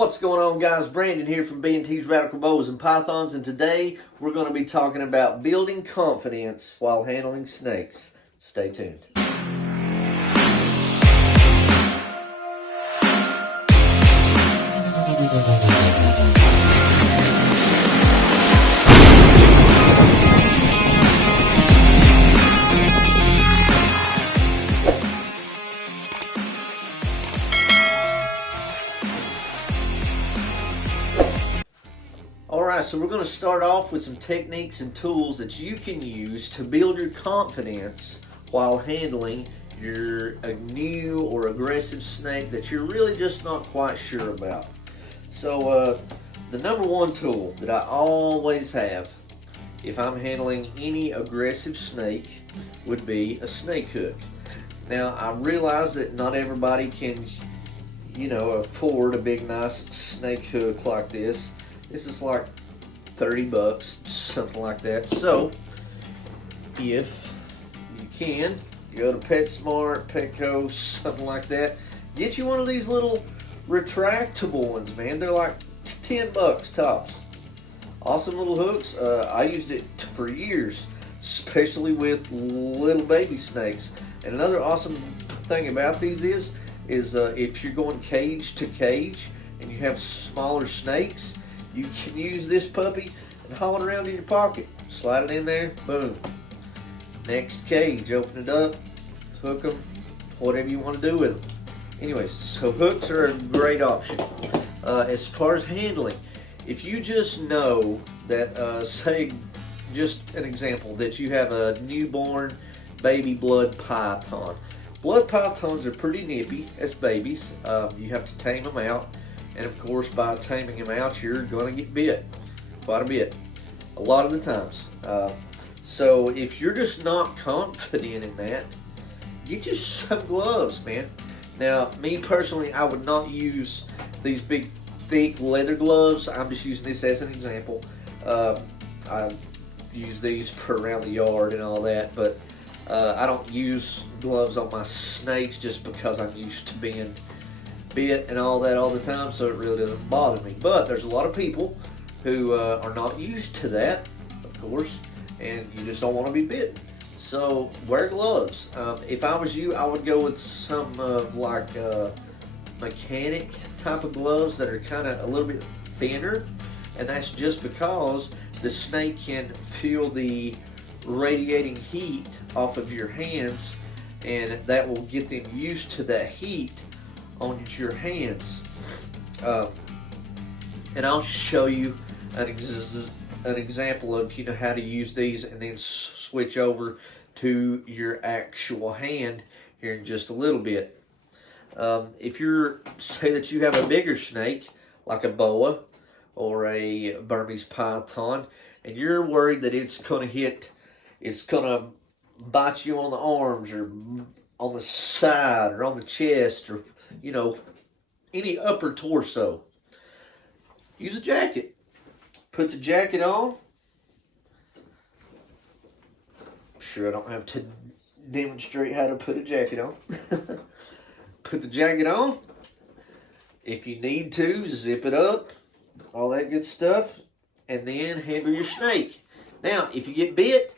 What's going on, guys? Brandon here from B&T's Radical Bows and Pythons, and today we're going to be talking about building confidence while handling snakes. Stay tuned. Alright, so we're going to start off with some techniques and tools that you can use to build your confidence while handling a new or aggressive snake that you're really just not quite sure about. So the number one tool that I always have if I'm handling any aggressive snake would be a snake hook. Now, I realize that not everybody can, afford a big nice snake hook like this. This is like 30 bucks, something like that. So, if you can, go to PetSmart, Petco, something like that. Get you one of these little retractable ones, man. They're like 10 bucks tops. Awesome little hooks. I used it for years, especially with little baby snakes. And another awesome thing about these is if you're going cage to cage and you have smaller snakes, you can use this puppy and haul it around in your pocket. Slide it in there, boom. Next cage, open it up, hook them, whatever you want to do with them. Anyways, so hooks are a great option. As far as handling, if you just know that, say, just an example, that you have a newborn baby blood python. Blood pythons are pretty nippy as babies. You have to tame them out. And of course, by taming them out, you're going to get bit quite a bit, a lot of the times. So if you're just not confident in that, get you some gloves, man. Now, me personally, I would not use these big, thick leather gloves. I'm just using this as an example. I use these for around the yard and all that, but I don't use gloves on my snakes just because I'm used to being bit and all that all the time, so it really doesn't bother me. But there's a lot of people who are not used to that, of course, and you just don't want to be bitten. So wear gloves. If I was you, I would go with some mechanic type of gloves that are kind of a little bit thinner, and that's just because the snake can feel the radiating heat off of your hands, and that will get them used to that heat on your hands. And I'll show you an example of how to use these, and then switch over to your actual hand here in just a little bit. If you're, say that you have a bigger snake like a boa or a Burmese python, and you're worried that it's going to bite you on the arms or on the side or on the chest or any upper torso, use a jacket. Put the jacket on. Sure, I don't have to demonstrate how to put a jacket on. Put the jacket on. If you need to, zip it up, all that good stuff, and then handle your snake. Now, if you get bit,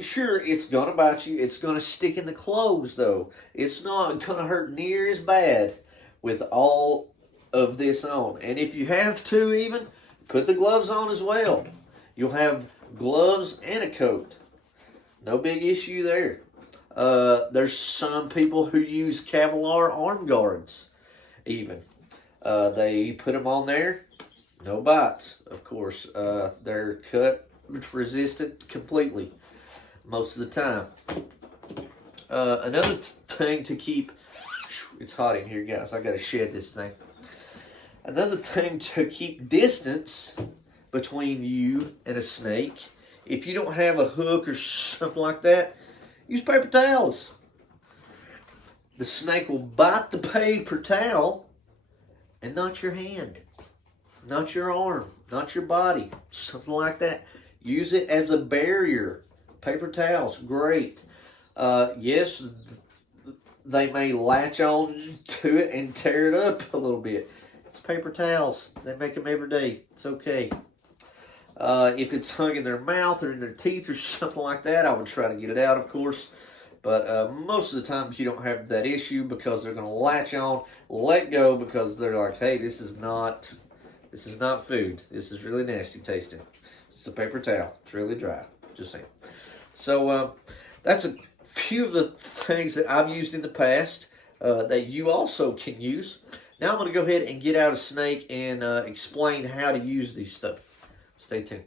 sure, it's going to bite you. It's going to stick in the clothes, though. It's not going to hurt near as bad with all of this on. And if you have to even, put the gloves on as well. You'll have gloves and a coat. No big issue there. There's some people who use Kevlar arm guards even. They put them on there. No bites, of course. They're cut resistant completely most of the time. Another thing to keep, it's hot in here, guys. I gotta shed this thing. Another thing to keep distance between you and a snake. If you don't have a hook or something like that, use paper towels. The snake will bite the paper towel and not your hand, not your arm, not your body, something like that. Use it as a barrier. Paper towels, great. Yes, they may latch on to it and tear it up a little bit. It's paper towels. They make them every day. It's okay. If it's hung in their mouth or in their teeth or something like that, I would try to get it out, of course. But most of the time, you don't have that issue because they're going to latch on, let go because they're like, hey, this is not food. This is really nasty tasting. It's a paper towel. It's really dry. Just saying. So that's a few of the things that I've used in the past that you also can use. Now I'm going to go ahead and get out a snake and explain how to use these stuff. Stay tuned.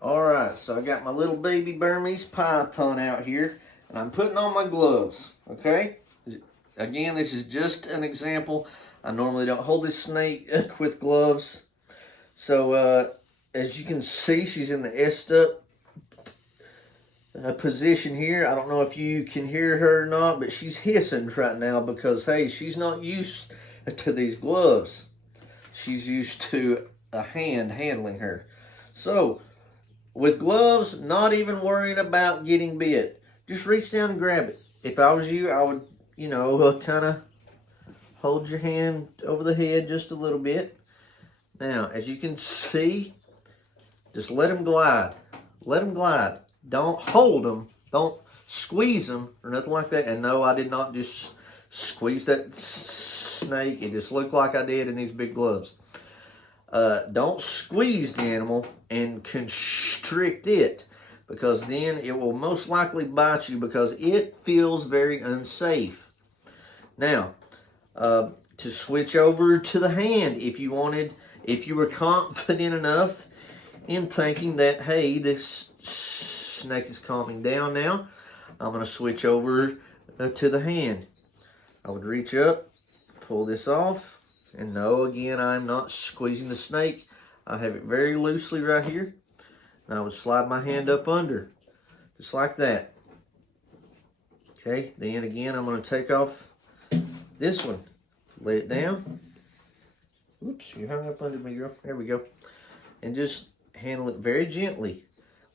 Alright, so I got my little baby Burmese python out here, and I'm putting on my gloves, okay? Again, this is just an example. I normally don't hold this snake with gloves. So, as you can see, she's in the S up position here. I don't know if you can hear her or not, but she's hissing right now because, hey, she's not used to these gloves. She's used to a hand handling her. So, with gloves, not even worrying about getting bit. Just reach down and grab it. If I was you, I would, kind of hold your hand over the head just a little bit. Now, as you can see, just let them glide. Let them glide. Don't hold them. Don't squeeze them or nothing like that. And no, I did not just squeeze that snake. It just looked like I did in these big gloves. Don't squeeze the animal and constrict it, because then it will most likely bite you because it feels very unsafe. Now, to switch over to the hand, if you were confident enough in thinking that, hey, this snake is calming down now, I'm going to switch over to the hand. I would reach up, pull this off. And no, again, I'm not squeezing the snake. I have it very loosely right here. And I would slide my hand up under, just like that. Okay, then again, I'm going to take off this one. Lay it down. Oops, you hung up under me, girl. There we go. And just handle it very gently.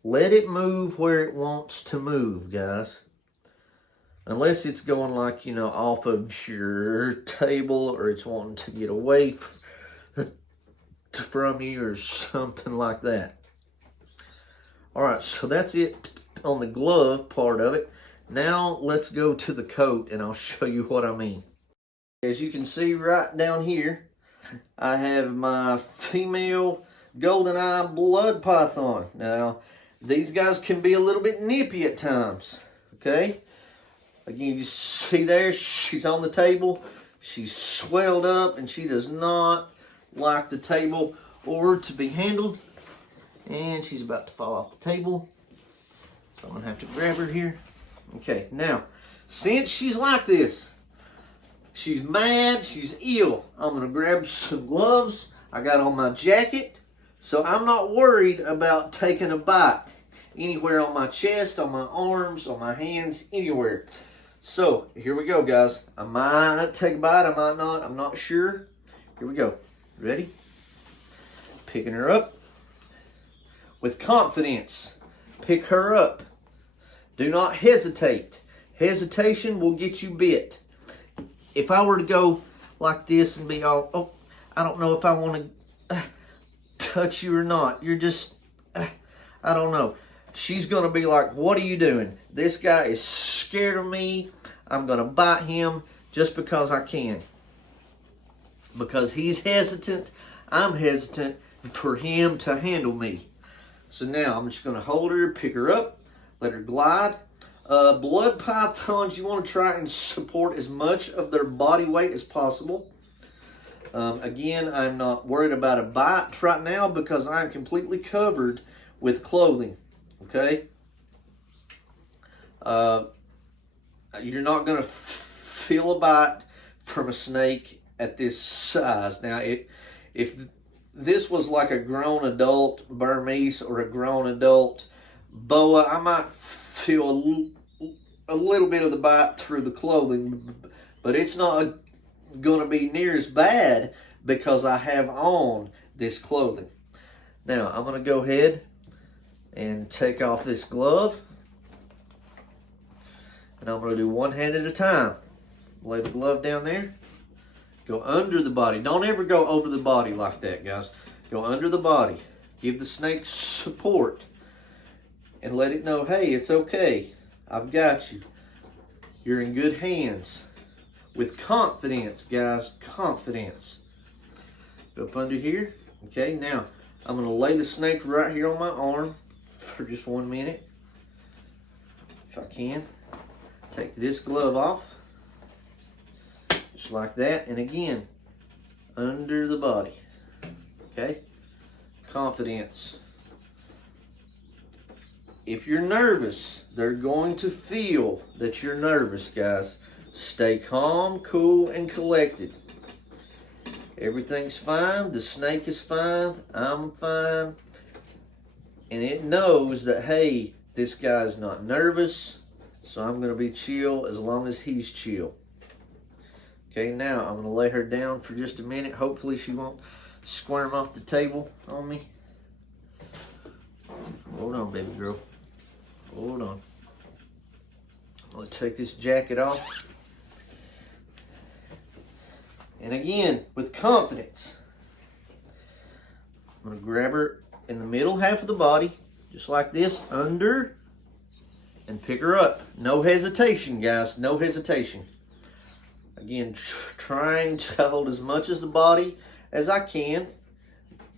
Let it move where it wants to move, guys. Unless it's going like, off of your table or it's wanting to get away from you or something like that. Alright, so that's it on the glove part of it. Now let's go to the coat and I'll show you what I mean. As you can see right down here, I have my female golden-eye blood python. Now, these guys can be a little bit nippy at times, okay? Again, you see there, she's on the table. She's swelled up and she does not like the table or to be handled. And she's about to fall off the table. So I'm going to have to grab her here. Okay, now, since she's like this, she's mad, she's ill, I'm going to grab some gloves. I got on my jacket, so I'm not worried about taking a bite anywhere on my chest, on my arms, on my hands, anywhere. So, here we go, guys. I might take a bite, I might not. I'm not sure. Here we go. Ready? Picking her up. With confidence. Pick her up. Do not hesitate. Hesitation will get you bit. If I were to go like this and be all, oh, I don't know if I want to touch you or not. You're just, I don't know. She's going to be like, what are you doing? This guy is scared of me. I'm going to bite him just because I can. Because he's hesitant, I'm hesitant for him to handle me. So now I'm just going to hold her, pick her up, let her glide. Blood pythons, you want to try and support as much of their body weight as possible. Again, I'm not worried about a bite right now because I'm completely covered with clothing. Okay? You're not going to feel a bite from a snake at this size. Now, if this was like a grown adult Burmese or a grown adult boa, I might feel a little bit of the bite through the clothing, but it's not going to be near as bad because I have on this clothing. Now, I'm going to go ahead and take off this glove. And I'm going to do one hand at a time. Lay the glove down there. Go under the body. Don't ever go over the body like that, guys. Go under the body. Give the snake support. And let it know, hey, it's okay. I've got you. You're in good hands. With confidence, guys. Confidence. Go up under here. Okay, now I'm going to lay the snake right here on my arm for just 1 minute. If I can. Take this glove off. Just like that. And again, under the body. Okay? Confidence. If you're nervous, they're going to feel that you're nervous, guys. Stay calm, cool, and collected. Everything's fine. The snake is fine. I'm fine. And it knows that, hey, this guy's not nervous, so I'm going to be chill as long as he's chill. Okay, now I'm going to lay her down for just a minute. Hopefully she won't squirm off the table on me. Hold on, baby girl. Hold on. I'm going to take this jacket off. And again, with confidence, I'm going to grab her in the middle half of the body, just like this, under, and pick her up. No hesitation, guys. No hesitation. Again, trying to hold as much as the body as I can,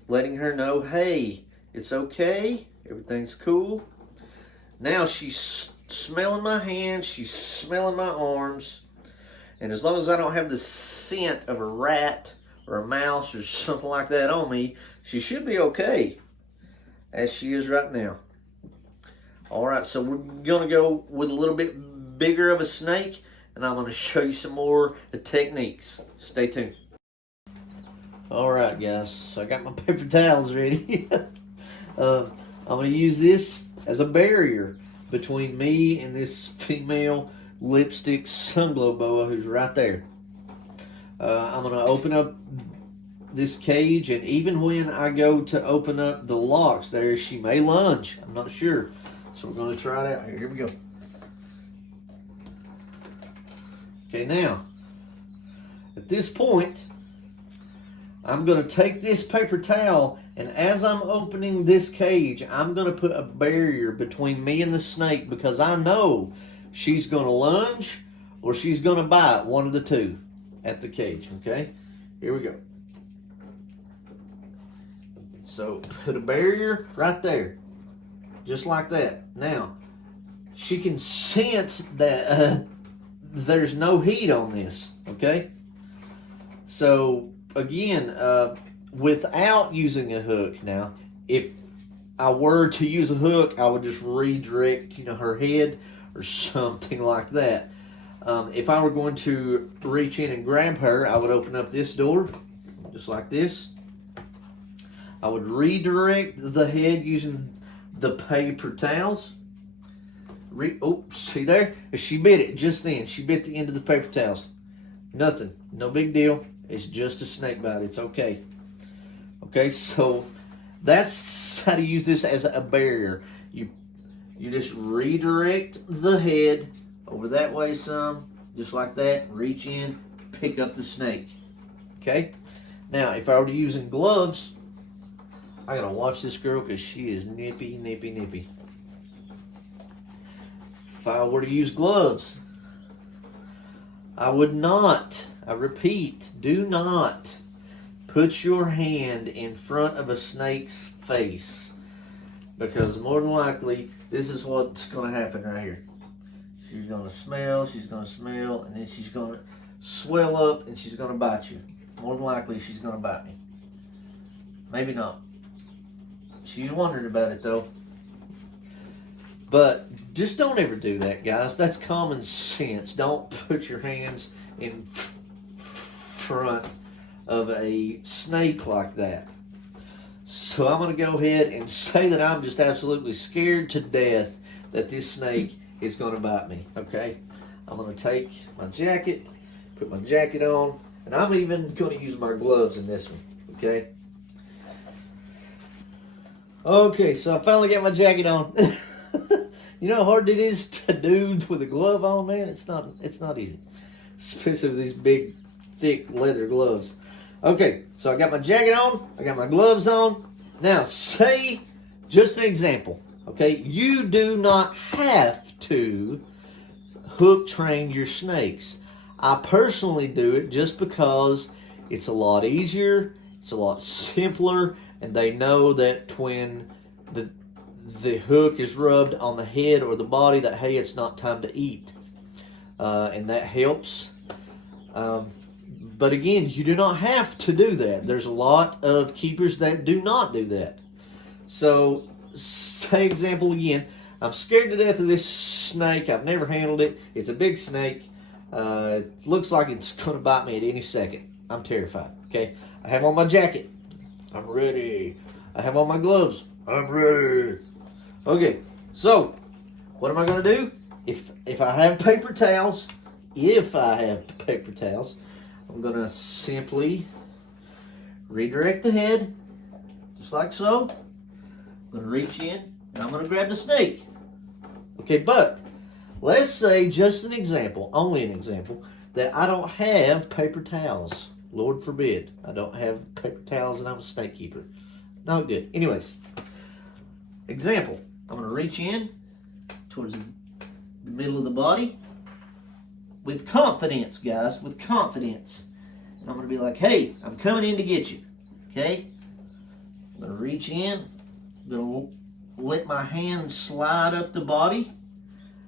letting her know, hey, it's okay. Everything's cool. Now she's smelling my hands. She's smelling my arms. And as long as I don't have the scent of a rat or a mouse or something like that on me, she should be okay, as she is right now. All right, so we're going to go with a little bit bigger of a snake, and I'm going to show you some more the techniques. Stay tuned. All right, guys, so I got my paper towels ready. I'm going to use this as a barrier between me and this female lipstick sunglow boa who's right there. I'm going to open up this cage, and even when I go to open up the locks there, she may lunge. I'm not sure. So we're going to try it out here. Here we go. Okay, now, at this point, I'm going to take this paper towel, and as I'm opening this cage, I'm going to put a barrier between me and the snake, because I know she's going to lunge or she's going to bite, one of the two, at the cage, okay? Here we go. So, put a barrier right there, just like that. Now, she can sense that there's no heat on this, okay? So, again, without using a hook, now, if I were to use a hook, I would just redirect, her head or something like that. If I were going to reach in and grab her, I would open up this door, just like this. I would redirect the head using the paper towels. Oh, see there? She bit it just then. She bit the end of the paper towels. Nothing. No big deal. It's just a snake bite. It's okay. Okay, so that's how to use this as a barrier. You just redirect the head over that way some, just like that. Reach in, pick up the snake. Okay? Now, if I were using gloves, I gotta watch this girl because she is nippy, nippy, nippy. If I were to use gloves, I would not, I repeat, do not put your hand in front of a snake's face, because more than likely, this is what's going to happen right here. She's going to smell, and then she's going to swell up, and she's going to bite you. More than likely, she's going to bite me. Maybe not. She's wondering about it, though. But just don't ever do that, guys. That's common sense. Don't put your hands in front of a snake like that. So I'm going to go ahead and say that I'm just absolutely scared to death that this snake is going to bite me, okay? I'm going to take my jacket, put my jacket on, and I'm even going to use my gloves in this one, okay? Okay, so I finally got my jacket on. You know how hard it is to do with a glove on, man? It's not easy. Especially with these big, thick leather gloves. Okay, so I got my jacket on, I got my gloves on. Now, say, just an example, okay? You do not have to hook train your snakes. I personally do it just because it's a lot easier, it's a lot simpler, and they know that when the hook is rubbed on the head or the body, that hey, it's not time to eat, and that helps. But again, you do not have to do that. There's a lot of keepers that do not do that. So, say example again, I'm scared to death of this snake. I've never handled it. It's a big snake. It looks like it's going to bite me at any second. I'm terrified. Okay, I have on my jacket. I'm ready. I have on my gloves. I'm ready. Okay, so what am I going to do? If I have paper towels, I'm going to simply redirect the head, just like so. I'm going to reach in, and I'm going to grab the snake. Okay, but let's say, just an example, only an example, that I don't have paper towels. Lord forbid, I don't have paper towels and I'm a snake keeper. Not good. Anyways, example, I'm going to reach in towards the middle of the body with confidence, guys, with confidence. And I'm going to be like, hey, I'm coming in to get you. Okay? I'm going to reach in. I'm going to let my hand slide up the body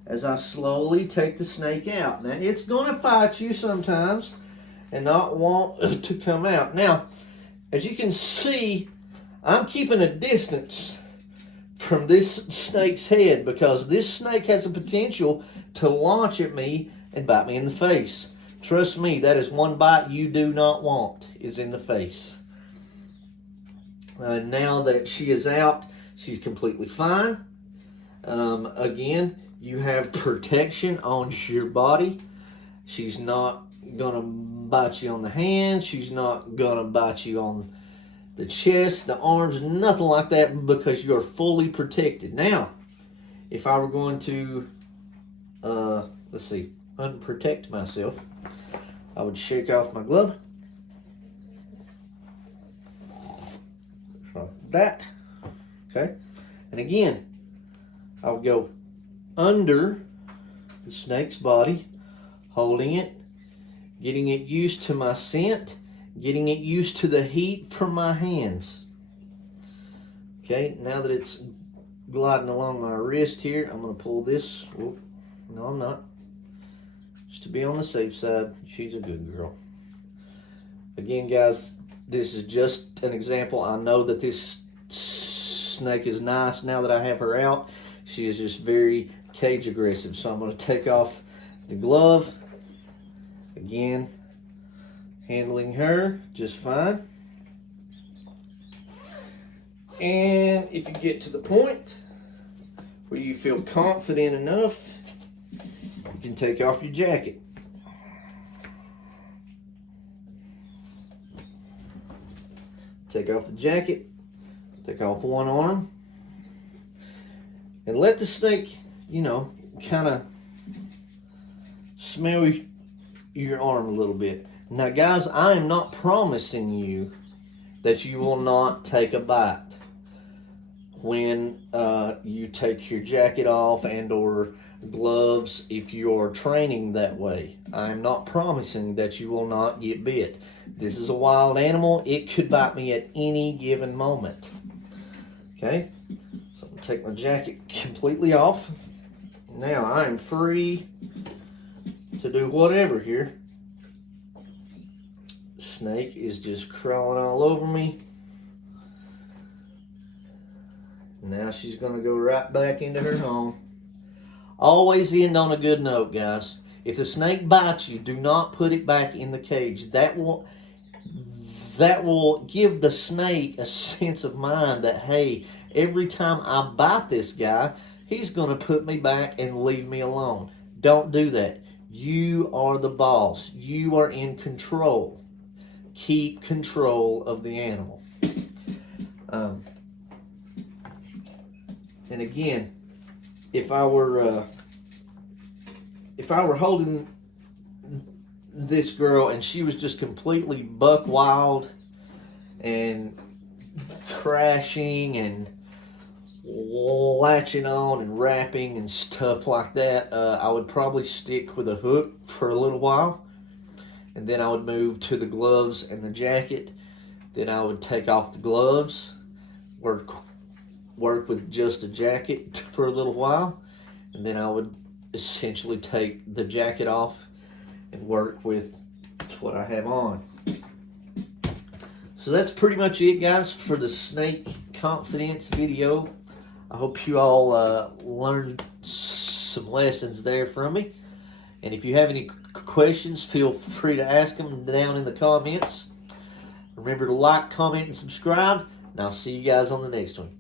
as I slowly take the snake out. Now, it's going to fight you sometimes and not want to come out. Now, as you can see, I'm keeping a distance from this snake's head because this snake has a potential to launch at me and bite me in the face. Trust me, that is one bite you do not want, is in the face. Now that she is out, she's completely fine. Again, you have protection on your body. She's not gonna bite you on the hand. She's not gonna bite you on the chest, the arms, nothing like that, because you are fully protected. Now, if I were going to, unprotect myself, I would shake off my glove. Like that. Okay. And again, I would go under the snake's body, holding it, getting it used to my scent, getting it used to the heat from my hands. Okay, now that it's gliding along my wrist here, I'm going to pull this. Whoop. No, I'm not. Just to be on the safe side, she's a good girl. Again, guys, this is just an example. I know that this snake is nice now that I have her out. She is just very cage aggressive. So I'm going to take off the glove. Again, handling her just fine. And if you get to the point where you feel confident enough, you can take off your jacket. Take off the jacket, take off one arm, and let the snake, kind of smell your arm a little bit. Now, guys, I am not promising you that you will not take a bite when you take your jacket off and or gloves if you're training that way. I'm not promising that you will not get bit. This is a wild animal. It could bite me at any given moment. Okay? So I'm going to take my jacket completely off. Now I am free to do whatever here. Snake is just crawling all over me. Now she's going to go right back into her home. Always end on a good note, guys. If the snake bites you, do not put it back in the cage. That will give the snake a sense of mind that, hey, every time I bite this guy, he's going to put me back and leave me alone. Don't do that. You are the boss. You are in control. Keep control of the animal. And again, if I were holding this girl, and she was just completely buck wild and thrashing and latching on and wrapping and stuff like that. I would probably stick with a hook for a little while, and then I would move to the gloves and the jacket. Then I would take off the gloves, work with just a jacket for a little while, and then I would essentially take the jacket off and work with what I have on. So that's pretty much it, guys, for the snake confidence video. I hope you all learned some lessons there from me. And if you have any questions, feel free to ask them down in the comments. Remember to like, comment, and subscribe. And I'll see you guys on the next one.